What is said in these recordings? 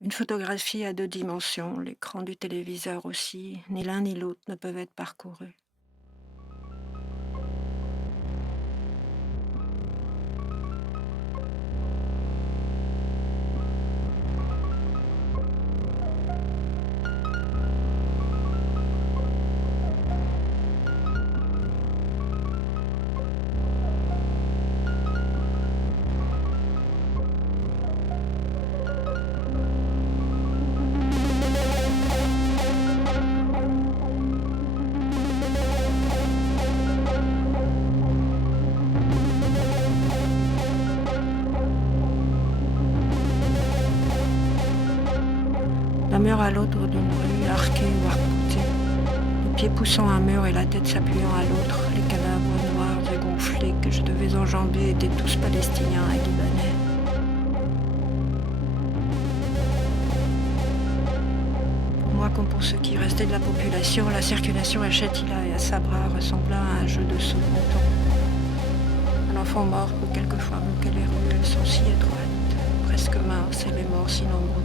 Une photographie à 2 dimensions, l'écran du téléviseur aussi, ni l'un ni l'autre ne peuvent être parcourus. D'un mur à l'autre d'une rue, arquée ou arc-boutée, les pieds poussant un mur et la tête s'appuyant à l'autre, les cadavres noirs et gonflés que je devais enjamber étaient tous palestiniens et libanais. Pour moi, comme pour ceux qui restaient de la population, la circulation à Shatila et à Sabra ressembla à un jeu de saut de mouton. Un enfant mort peut quelquefois bloquer les rues, elles sont si étroites, presque minces et les morts si nombreux.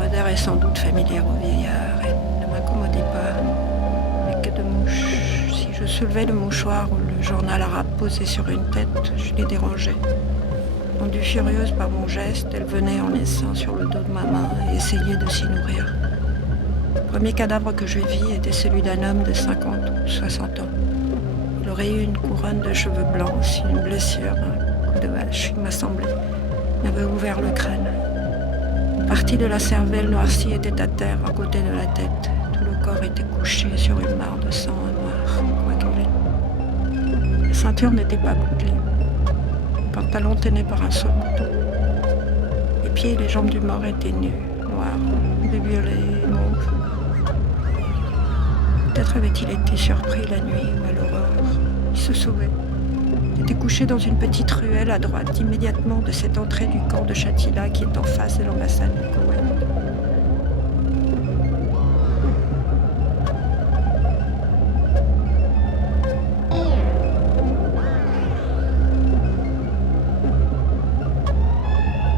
L'odeur est sans doute familière aux vieillards et ne m'accommodait pas. Mais que de mouches. Si je soulevais le mouchoir ou le journal arabe posé sur une tête, je les dérangeais. Rendue furieuse par mon geste, elle venait en naissant sur le dos de ma main et essayait de s'y nourrir. Le premier cadavre que je vis était celui d'un homme de 50 ou 60 ans. Il aurait eu une couronne de cheveux blancs si une blessure, un coup de hache, il m'a semblé, m'avait ouvert le crâne. Une partie de la cervelle noircie était à terre à côté de la tête. Tout le corps était couché sur une mare de sang noir, coagulé. La ceinture n'était pas bouclée. Le pantalon tenait par un seul bouton. Les pieds et les jambes du mort étaient nus, noirs, de violet et mauve. Peut-être avait-il été surpris la nuit ou à l'aurore. Il se sauvait. Il était couché dans une petite ruelle à droite, immédiatement de cette entrée du camp de Shatila qui est en face de l'ambassade du Koweït.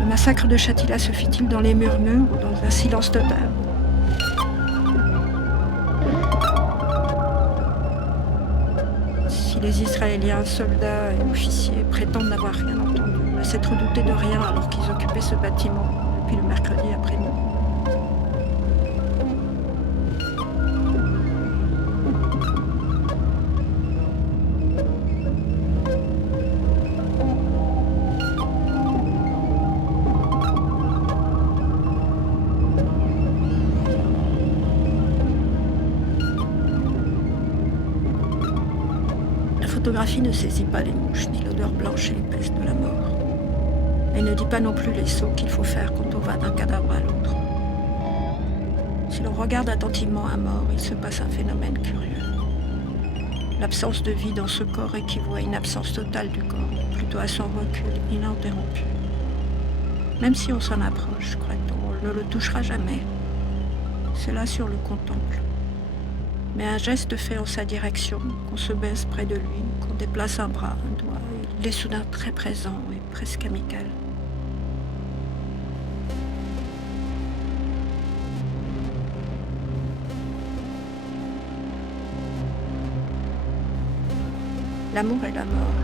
Le massacre de Shatila se fit-il dans les murmures ou dans un silence total? Si les Israéliens, soldats et officiers prétendent n'avoir rien entendu, ne s'être doutés de rien alors qu'ils occupaient ce bâtiment depuis le mercredi après-midi. La photographie ne saisit pas les mouches, ni l'odeur blanche et épaisse de la mort. Elle ne dit pas non plus les sauts qu'il faut faire quand on va d'un cadavre à l'autre. Si l'on regarde attentivement un mort, il se passe un phénomène curieux. L'absence de vie dans ce corps équivaut à une absence totale du corps, plutôt à son recul ininterrompu. Même si on s'en approche, croit-on, on ne le touchera jamais. Cela sur le contemple. Mais un geste fait en sa direction, qu'on se baisse près de lui, qu'on déplace un bras, un doigt, il est soudain très présent et presque amical. L'amour et la mort,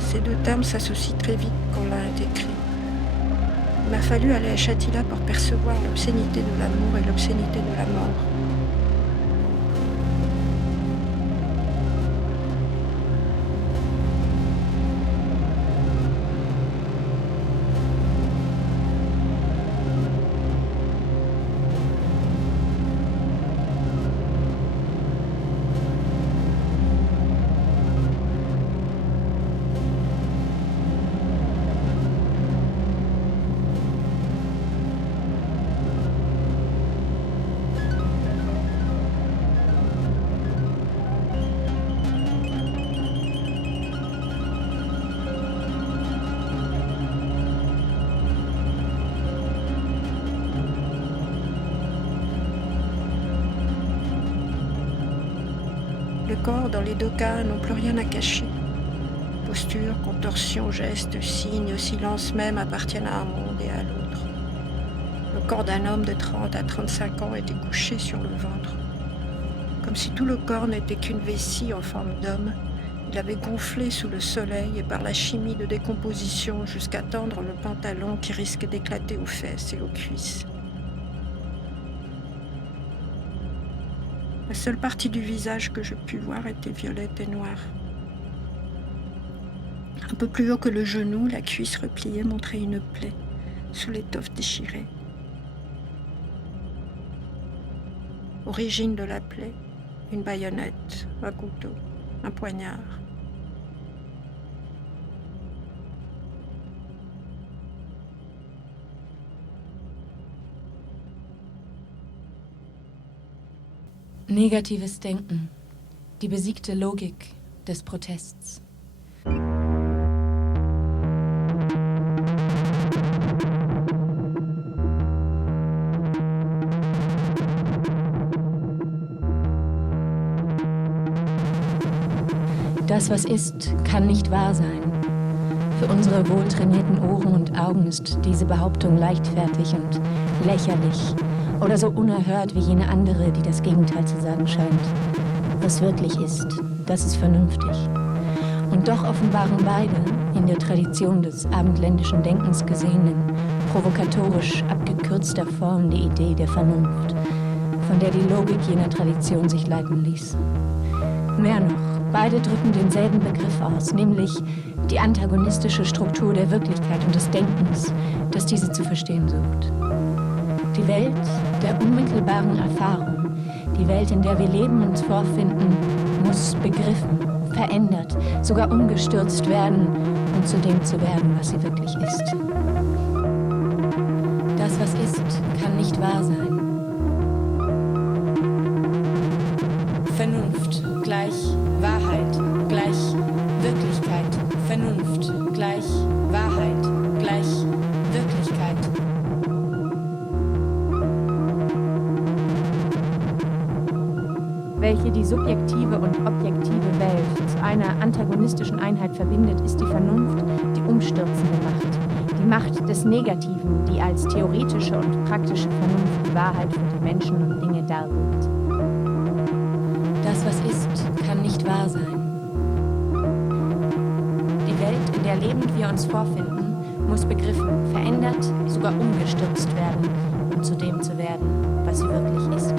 ces deux termes s'associent très vite quand l'un est écrit. Il m'a fallu aller à Shatila pour percevoir l'obscénité de l'amour et l'obscénité de la mort. Le corps, dans les deux cas, n'ont plus rien à cacher. Posture, contorsion, gestes, signes, silence même appartiennent à un monde et à l'autre. Le corps d'un homme de 30 à 35 ans était couché sur le ventre. Comme si tout le corps n'était qu'une vessie en forme d'homme, il avait gonflé sous le soleil et par la chimie de décomposition jusqu'à tendre le pantalon qui risque d'éclater aux fesses et aux cuisses. La seule partie du visage que je pus voir était violette et noire. Un peu plus haut que le genou, la cuisse repliée montrait une plaie sous l'étoffe déchirée. Origine de la plaie, une baïonnette, un couteau, un poignard. Negatives Denken, die besiegte Logik des Protests. Das, was ist, kann nicht wahr sein. Für unsere wohltrainierten Ohren und Augen ist diese Behauptung leichtfertig und lächerlich oder so unerhört wie jene andere, die das Gegenteil zu sagen scheint. Was wirklich ist, das ist vernünftig. Und doch offenbaren beide, in der Tradition des abendländischen Denkens gesehen, in provokatorisch abgekürzter Form die Idee der Vernunft, von der die Logik jener Tradition sich leiten ließ. Mehr noch, beide drücken denselben Begriff aus, nämlich die antagonistische Struktur der Wirklichkeit und des Denkens, das diese zu verstehen sucht. Die Welt der unmittelbaren Erfahrung, die Welt, in der wir leben und uns vorfinden, muss begriffen, verändert, sogar umgestürzt werden, um zu dem zu werden, was sie wirklich ist. Das, was ist, kann nicht wahr sein. Vernunft gleich Wahrheit gleich Wirklichkeit. Vernunft gleich Wahrheit gleich Wirklichkeit. Welche die subjektive und objektive Welt zu einer antagonistischen Einheit verbindet, ist die Vernunft, die umstürzende Macht. Die Macht des Negativen, die als theoretische und praktische Vernunft die Wahrheit für die Menschen und Dinge darlegt. Das, was ist, kann nicht wahr sein. Die Welt, in der lebend wir uns vorfinden, muss begriffen, verändert, sogar umgestürzt werden, um zu dem zu werden, was sie wirklich ist.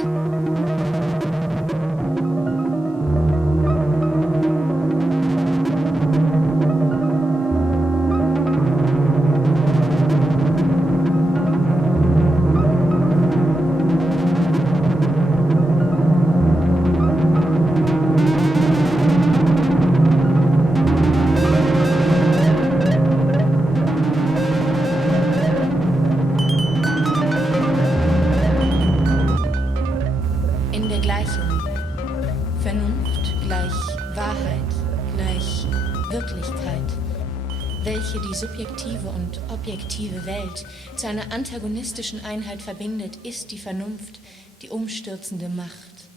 Welche die subjektive und objektive Welt zu einer antagonistischen Einheit verbindet, ist die Vernunft, die umstürzende Macht,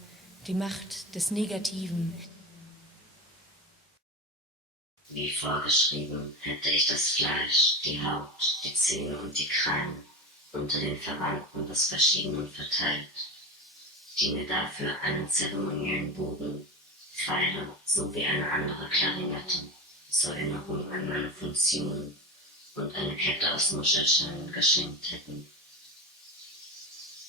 die Macht des Negativen. Wie vorgeschrieben hätte ich das Fleisch, die Haut, die Zähne und die Krallen unter den Verwandten des Verschiedenen verteilt, die mir dafür einen zeremoniellen Bogen, Pfeile sowie eine andere Klarinette zur Erinnerung an meine Funktionen und eine Kette aus Muschelschalen geschenkt hätten.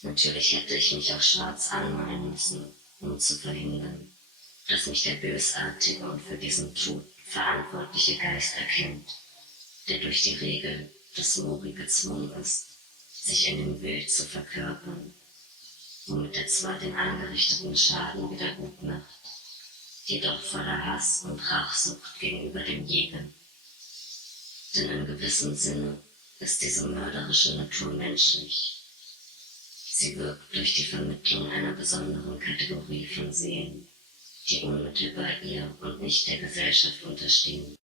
Natürlich hätte ich mich auch schwarz anmalen müssen, um zu verhindern, dass mich der bösartige und für diesen Tod verantwortliche Geist erkennt, der durch die Regel des Mori gezwungen ist, sich in dem Wild zu verkörpern, womit er zwar den angerichteten Schaden wieder gut macht, jedoch voller Hass und Rachsucht gegenüber dem Jäger. Denn in gewissem Sinne ist diese mörderische Natur menschlich. Sie wirkt durch die Vermittlung einer besonderen Kategorie von Seelen, die unmittelbar ihr und nicht der Gesellschaft unterstehen.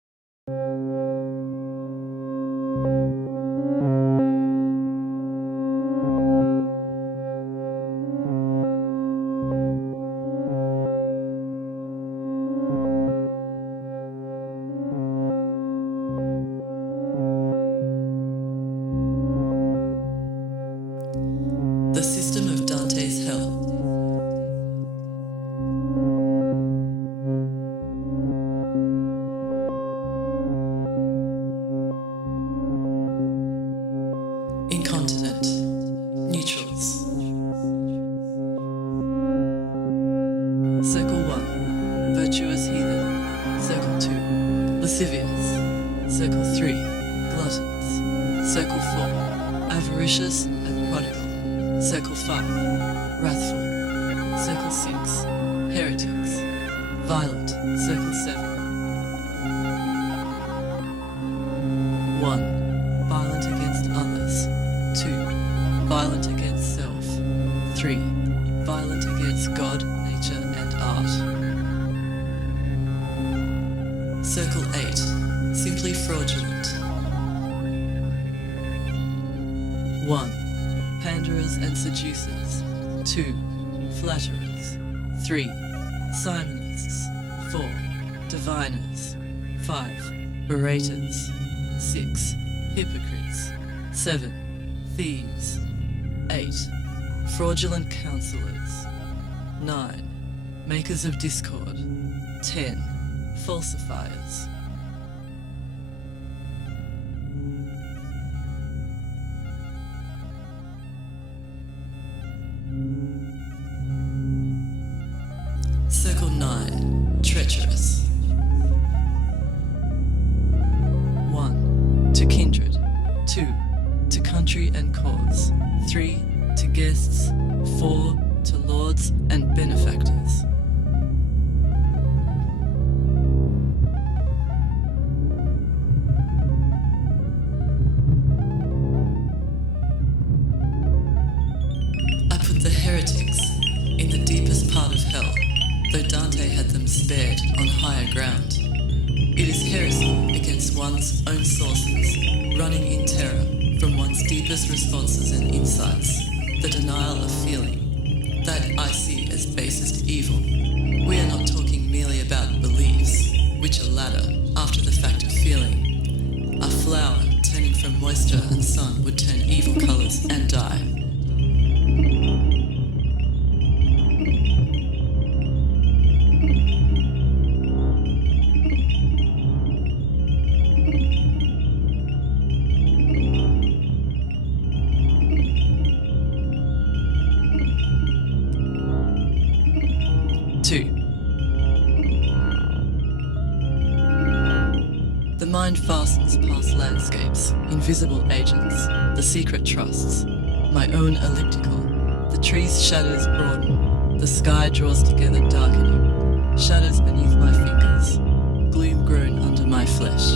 gluttons. Circle 4, avaricious and prodigal. Circle 5, wrathful. Circle 6, heretics. Violent. Circle 7. 1. Violent against others. 2. Violent against self. 3. Violent against God, nature, and art. Circle 8. Simply fraudulent. 1. Panderers and seducers. 2. Flatterers. 3. Simonists. 4. Diviners. 5. Berators. 6. Hypocrites. 7. Thieves. 8. Fraudulent counselors. 9. Makers of discord. 10. Falsifiers. Circle 9. Treacherous. 1. To kindred. 2. To country and cause. 3. To guests. 4. To lords and benefactors. I put the heretics in the deepest part of hell, though Dante had them spared on higher ground. It is heresy against one's own sources, running in terror from one's deepest responses and insights, the denial of feeling. That I see as basest evil. We are not talking merely about beliefs, which are ladder, after the fact of feeling. A flower turning from moisture and sun would turn evil colors and die. The mind fastens past landscapes, invisible agents, the secret trusts, my own elliptical. The tree's shadows broaden, the sky draws together darkening, shadows beneath my fingers, gloom grown under my flesh.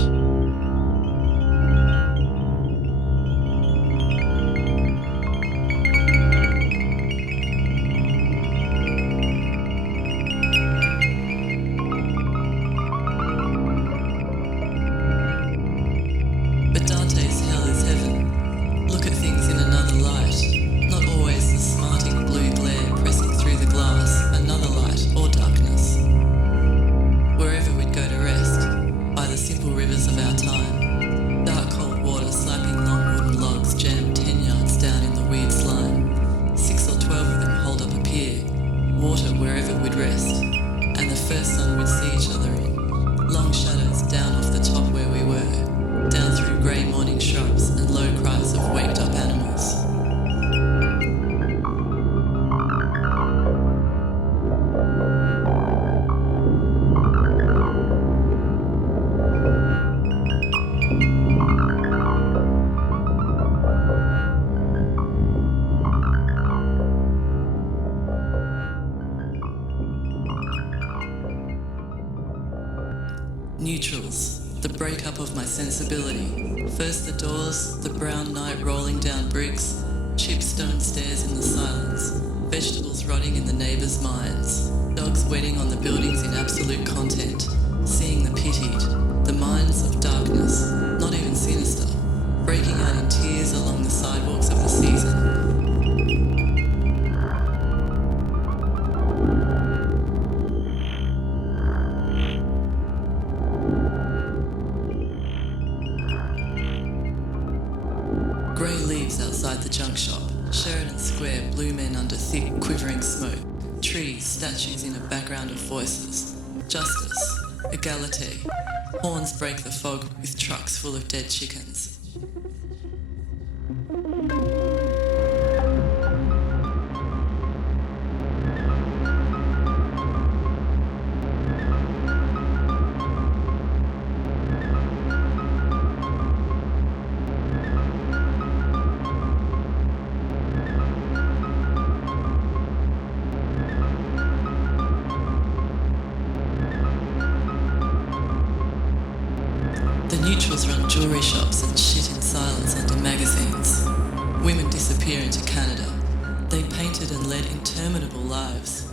Neutrals, the breakup of my sensibility. First the doors, the brown night rolling down bricks, chipped stone stairs in the silence, vegetables rotting in the neighbours' minds, dogs waiting on the buildings in absolute content, seeing the pitied, the minds of darkness, not even sinister, breaking out in tears along the sidewalks of the season. Grey leaves outside the junk shop, Sheridan Square, blue men under thick, quivering smoke, trees, statues in a background of voices, justice, egalite, horns break the fog with trucks full of dead chickens. led interminable lives.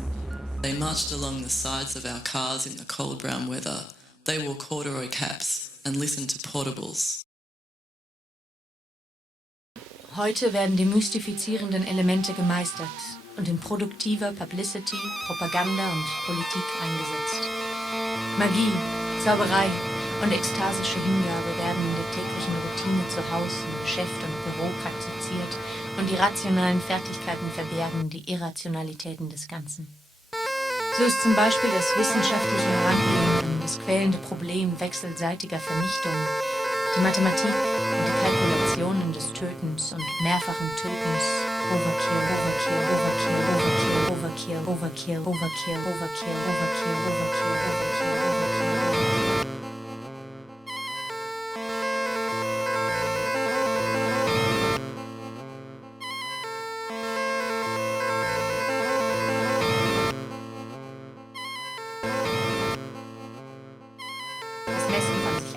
They marched along the sides of our cars in the cold brown weather. They wore corduroy caps and listened to portables. Heute werden die mystifizierenden Elemente gemeistert und in produktiver Publicity, Propaganda und Politik eingesetzt. Magie, Zauberei und ekstasische Hingabe werden in der täglichen Routine zu Hause, im Geschäft und Büro praktiziert und die rationalen Fertigkeiten verbergen die Irrationalitäten des Ganzen. So ist zum Beispiel das wissenschaftliche Herangehen an das quälende Problem wechselseitiger Vernichtung, die Mathematik und die Kalkulationen des Tötens und mehrfachen Tötens Overkill, Overkill, Overkill, Overkill, Overkill, Overkill, Overkill, Overkill, Overkill, Overkill, Overkill, Overkill.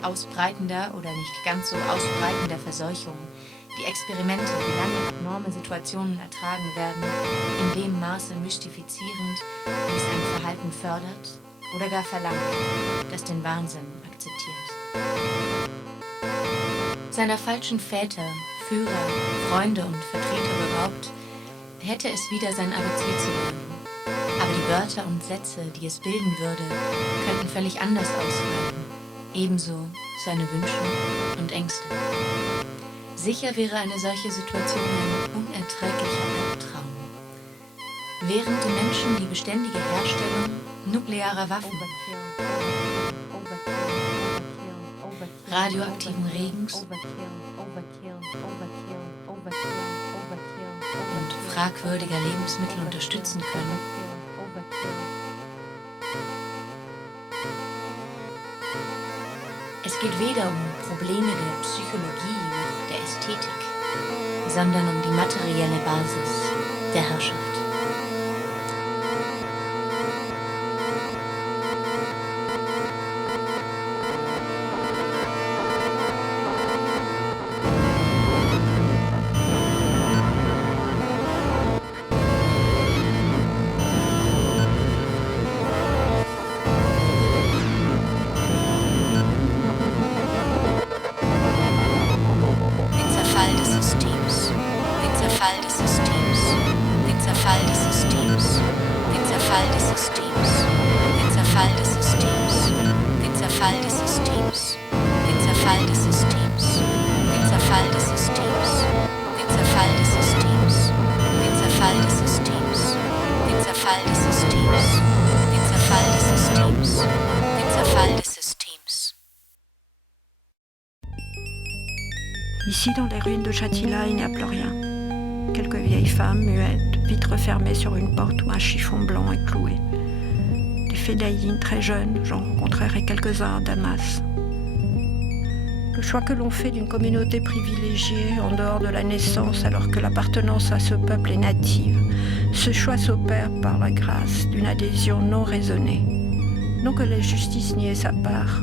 Ausbreitender oder nicht ganz so ausbreitender Verseuchung, die Experimente, wie lange abnorme Situationen ertragen werden, in dem Maße mystifizierend, wie es ein Verhalten fördert oder gar verlangt, das den Wahnsinn akzeptiert. Seiner falschen Väter, Führer, Freunde und Vertreter beraubt, hätte es wieder sein ABC zu lernen. Aber die Wörter und Sätze, die es bilden würde, könnten völlig anders ausfallen. Ebenso seine Wünsche und Ängste. Sicher wäre eine solche Situation ein unerträglicher Albtraum. Während die Menschen die beständige Herstellung nuklearer Waffen, radioaktiven Regens und fragwürdiger Lebensmittel unterstützen können, es geht weder um Probleme der Psychologie noch der Ästhetik, sondern um die materielle Basis der Herrschaft. Ici, dans les ruines de Châtillat, il n'y a plus rien. Quelques vieilles femmes muettes, vitres fermées sur une porte où un chiffon blanc est cloué. Des fédayines très jeunes, j'en rencontrerai quelques-uns à Damas. Le choix que l'on fait d'une communauté privilégiée en dehors de la naissance alors que l'appartenance à ce peuple est native, ce choix s'opère par la grâce d'une adhésion non raisonnée. Non que la justice n'y ait sa part,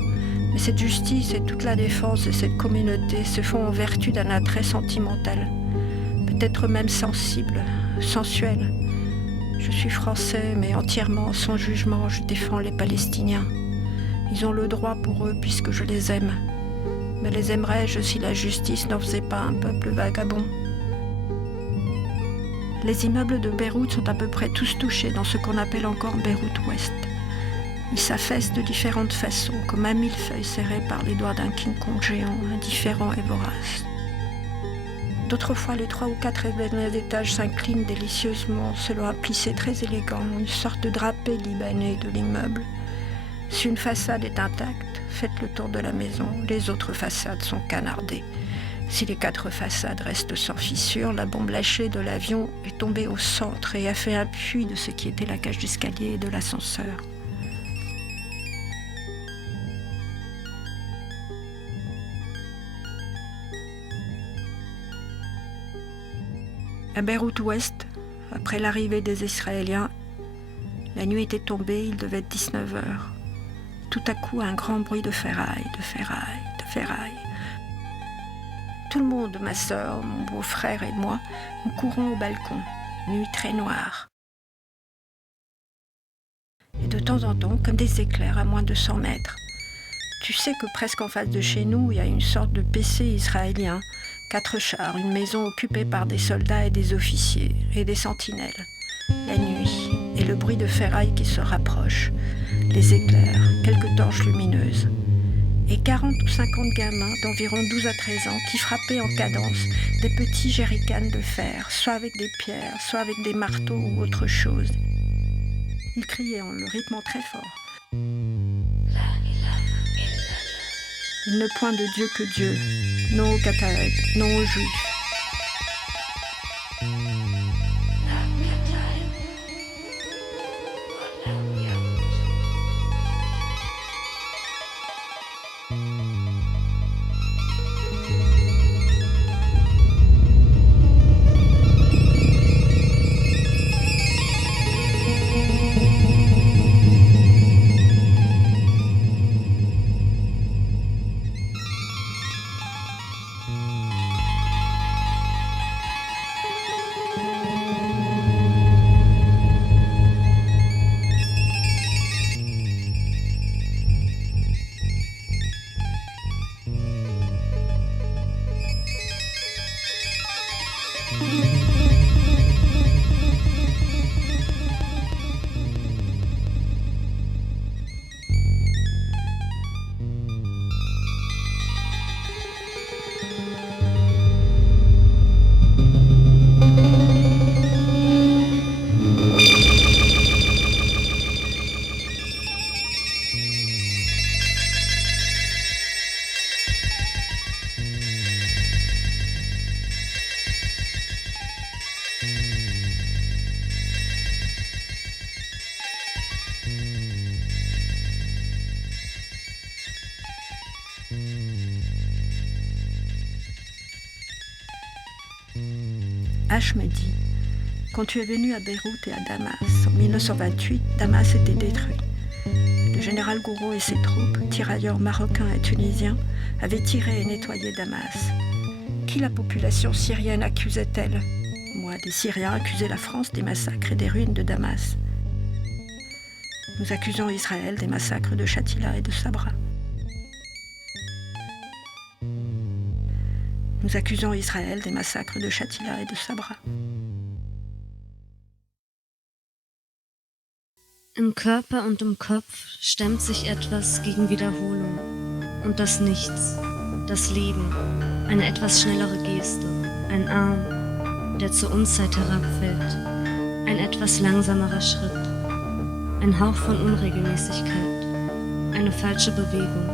mais cette justice et toute la défense de cette communauté se font en vertu d'un attrait sentimental, peut-être même sensible, sensuel. Je suis français, mais entièrement sans jugement, je défends les Palestiniens. Ils ont le droit pour eux puisque je les aime. Mais les aimerais-je si la justice n'en faisait pas un peuple vagabond ? Les immeubles de Beyrouth sont à peu près tous touchés dans ce qu'on appelle encore Beyrouth-Ouest. Ils s'affaissent de différentes façons, comme un millefeuille serré par les doigts d'un King Kong géant, indifférent et vorace. D'autres fois, les 3 ou 4 étages s'inclinent délicieusement selon un plissé très élégant, une sorte de drapé libanais de l'immeuble. Si une façade est intacte, faites le tour de la maison, les autres façades sont canardées. Si les 4 façades restent sans fissure, la bombe lâchée de l'avion est tombée au centre et a fait un puits de ce qui était la cage d'escalier et de l'ascenseur. À Beyrouth-Ouest, après l'arrivée des Israéliens, la nuit était tombée, il devait être 19 heures. Tout à coup, un grand bruit de ferraille, de ferraille, de ferraille. Tout le monde, ma sœur, mon beau-frère et moi, nous courons au balcon. Nuit très noire. temps en temps, comme des éclairs à moins de 100 mètres. Tu sais que presque en face de chez nous, il y a une sorte de PC israélien, 4 chars, une maison occupée par des soldats et des officiers, et des sentinelles. La nuit, et le bruit de ferraille qui se rapproche, les éclairs, quelques torches lumineuses. Et 40 ou 50 gamins d'environ 12 à 13 ans qui frappaient en cadence des petits jerrycans de fer, soit avec des pierres, soit avec des marteaux ou autre chose. Ils criaient en le rythmant très fort. Il ne point de Dieu que Dieu, non aux Qataris, non aux Juifs. H me dit, quand tu es venu à Beyrouth et à Damas, en 1928, Damas était détruit. Le général Gouraud et ses troupes, tirailleurs marocains et tunisiens, avaient tiré et nettoyé Damas. Qui la population syrienne accusait-elle ? Moi, des Syriens accusaient la France des massacres et des ruines de Damas. Nous accusons Israël des massacres de Shatila et de Sabra. Nous accusons Israël des massacres de Shatila et de Sabra. Im Körper und im Kopf stemmt sich etwas gegen Wiederholung. Und das Nichts, das Leben, eine etwas schnellere Geste, ein Arm, der zur Unzeit herabfällt, ein etwas langsamerer Schritt, ein Hauch von Unregelmäßigkeit, eine falsche Bewegung.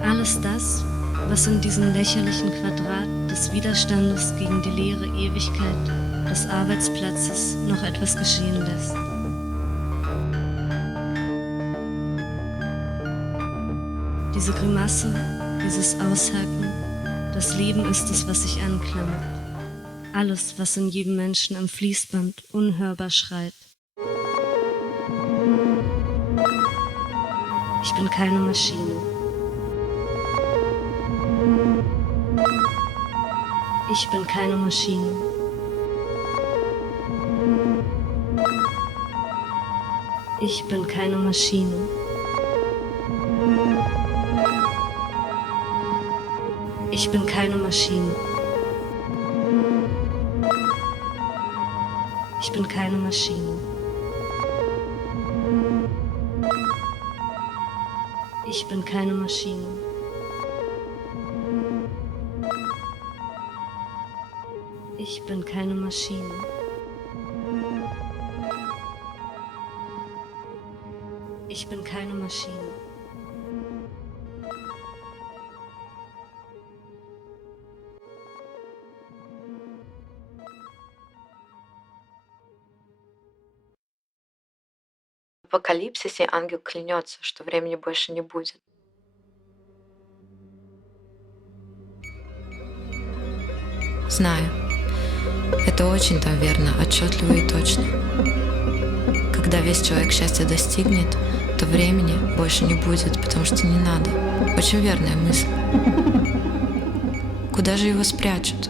Alles das, was in diesem lächerlichen Quadrat des Widerstandes gegen die leere Ewigkeit des Arbeitsplatzes noch etwas geschehen lässt. Diese Grimasse, dieses Aushalten, das Leben ist es, was sich anklammert. Alles, was in jedem Menschen am Fließband unhörbar schreit. Ich bin keine Maschine. Ich bin keine Maschine. Ich bin keine Maschine. Ich bin keine Maschine. Ich bin keine Maschine. Ich bin keine Maschine. Ich bin keine Maschine. Ich bin keine Maschine. В апокалипсисе ангел клянется, что времени больше не будет. Знаю. Это очень там верно, отчетливо и точно. Когда весь человек счастья достигнет, то времени больше не будет, потому что не надо. Очень верная мысль. Куда же его спрячут?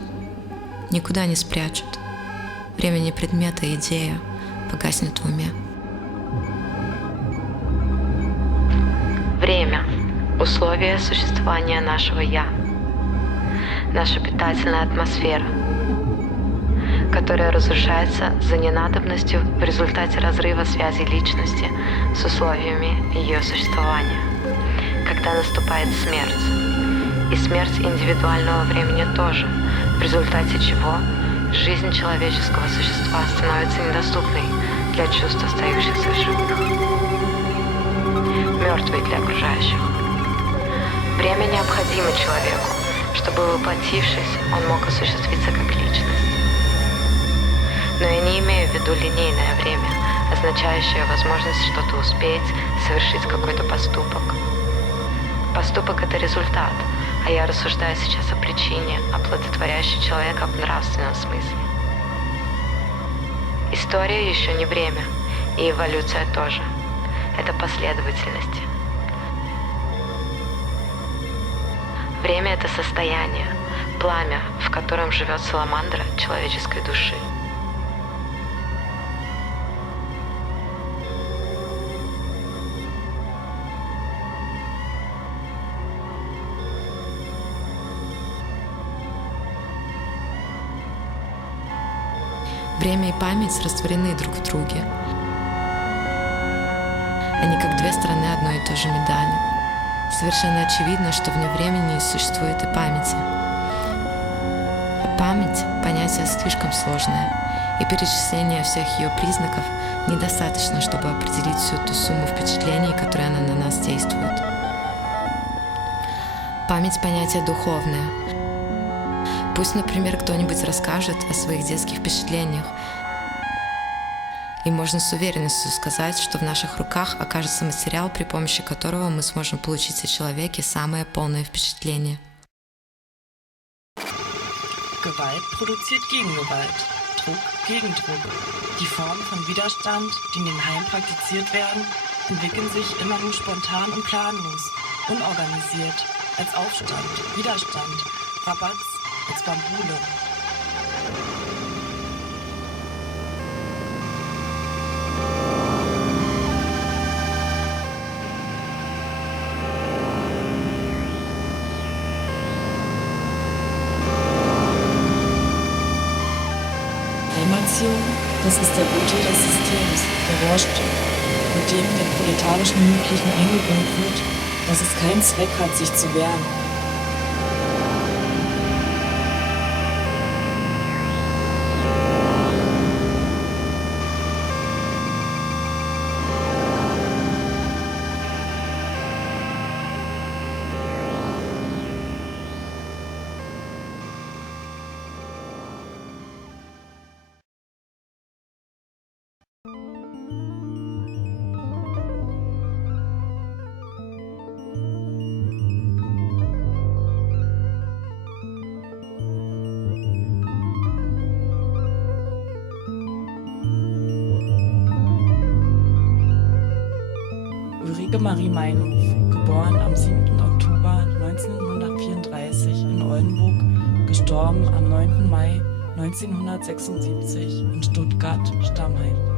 Никуда не спрячут. Время не предмет, а идея погаснет в уме. Время — условие существования нашего «я», наша питательная атмосфера, которая разрушается за ненадобностью в результате разрыва связи личности с условиями ее существования, когда наступает смерть. И смерть индивидуального времени тоже, в результате чего жизнь человеческого существа становится недоступной для чувств остающихся в живых, мертвой для окружающих. Время необходимо человеку, чтобы, воплотившись, он мог осуществиться как личность. Но я не имею в виду линейное время, означающее возможность что-то успеть, совершить какой-то поступок. Поступок — это результат, а я рассуждаю сейчас о причине, оплодотворяющей человека в нравственном смысле. История еще не время, и эволюция тоже. Это последовательность. Время — это состояние, пламя, в котором живет саламандра человеческой души. Время и память растворены друг в друге. Они как две стороны одной и той же медали. Совершенно очевидно, что вне времени не существует и памяти. Память — понятие слишком сложное, и перечисление всех ее признаков недостаточно, чтобы определить всю ту сумму впечатлений, которые она на нас действует. Память — понятие духовное. Пусть, например, кто-нибудь расскажет о своих детских впечатлениях, и можно с уверенностью сказать, что в наших руках окажется материал, при помощи которого мы сможем получить о человеке самое полное впечатление. Gewalt produziert Gegengewalt, Druck gegen Druck. Die Formen von Widerstand, die in den Heimen praktiziert werden, entwickeln sich immer nur spontan und planlos, unorganisiert, als Aufstand, Widerstand, Rabatz, als Bambule. Heimerziehung, das ist der Gute des Systems, der Wurst, mit dem den proletarischen Jugendlichen eingebürgt wird, dass es keinen Zweck hat, sich zu wehren. Ulrike Marie Meinhof, geboren am 7. Oktober 1934 in Oldenburg, gestorben am 9. Mai 1976 in Stuttgart-Stammheim.